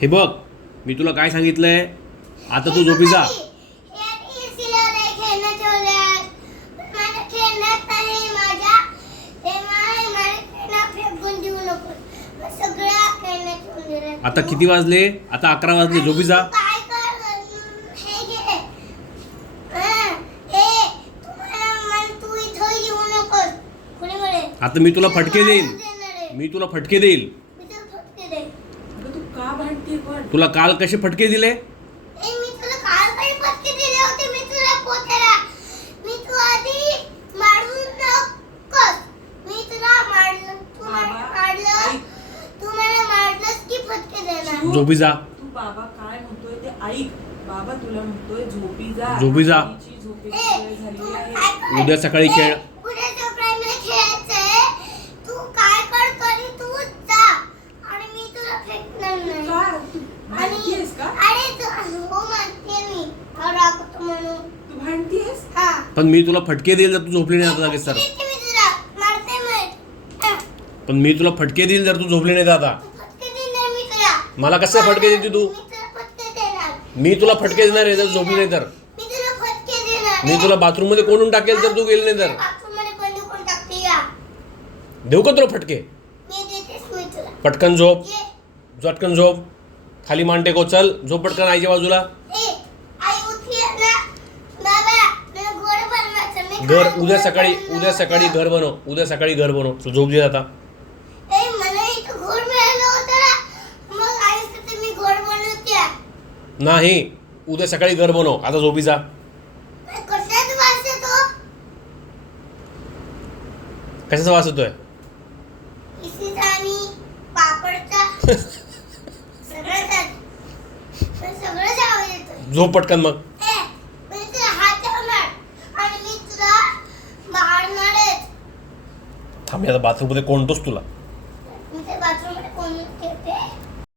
हे बघ, मी तुला काय सांगितलंय, आता तू झोपी जा. आता किती वाजले? आता 11 वाजले. झोपी जा. आता मी तुला फटके देईल. मी तुला फटके देईल. तू का भांडते पण? तुला काल कसे फटके दिले? मी तुला काल काही फटके दिले होते. मी तुला पोथ्याला मी तू आधी मारून नकोस. मी तुला मारलं. तू मला मारलं. तू मला मारलंस की फटके देणार. झोपी जा. तू बाबा काय म्हणतोय ते ऐक. बाबा तुला म्हणतोय झोपी जा. झोपी जा. झोपेची वेळ झालेली आहे. उद्या सकाळी खेळ. उद्या सकाळी मला खेळायचंय. तू काय कर तरी तू जा आणि मी तुला फेकणार नाही. का? तू भांडतीयस का? अरे तू हो म्हणते मी. रागवतो म्हणून. तू भांडतीयस? हा. पण मी तुला फटके देईल जर तू झोपली नाही आता जागेच तर. मी तुला मारते मग. पण मी तुला फटके देईल जर तू झोपली नाही तर आता. फटके देणार मी तुला. मला कसं फटके देते तू? मी तुला फटके देणार. मी तुला फटके देणार आहे जर झोपली नाही तर. मी तुला फटके देणार. मी तुला बाथरूम मध्ये कोणून टाकेल जर तू गेली नाही तर. बाथरूममध्ये बंद करून टाकते या. देऊ का तुला फटके? मी देतेस मी तुला. पटकन झोप. ये. झटकन झोप. खाली मान टेको. चल झोप पटकन आईच्या बाजूला. ए, आई उठली आहे ना. बाबा, मला गोड बनवायचं. मी घर काल उद्या गोड सकाळी बनवलं उद्या सकाळी होतं. घर बनव. उद्या सकाळी घर बनव. तू झोप दे आता. ए, मला इथं गोड मिळालं होतं ना. मग आईसाठी मी गोड बनवते. नाही, उद्या सकाळी घर बनव. आता झोपी जा. कशात वास येतो? कशाचा वास येतोय? इसीचा आणि पापडचा. सगळंच आवाज येतोय. झोप पटकन मग. ए, मी तुला हात ठेवणार आणि मी तुला मारणार आहे. थांब आता बाथरूम मध्ये कोणतोस तुला. मी ते बाथरूममध्ये कोण ठेवते.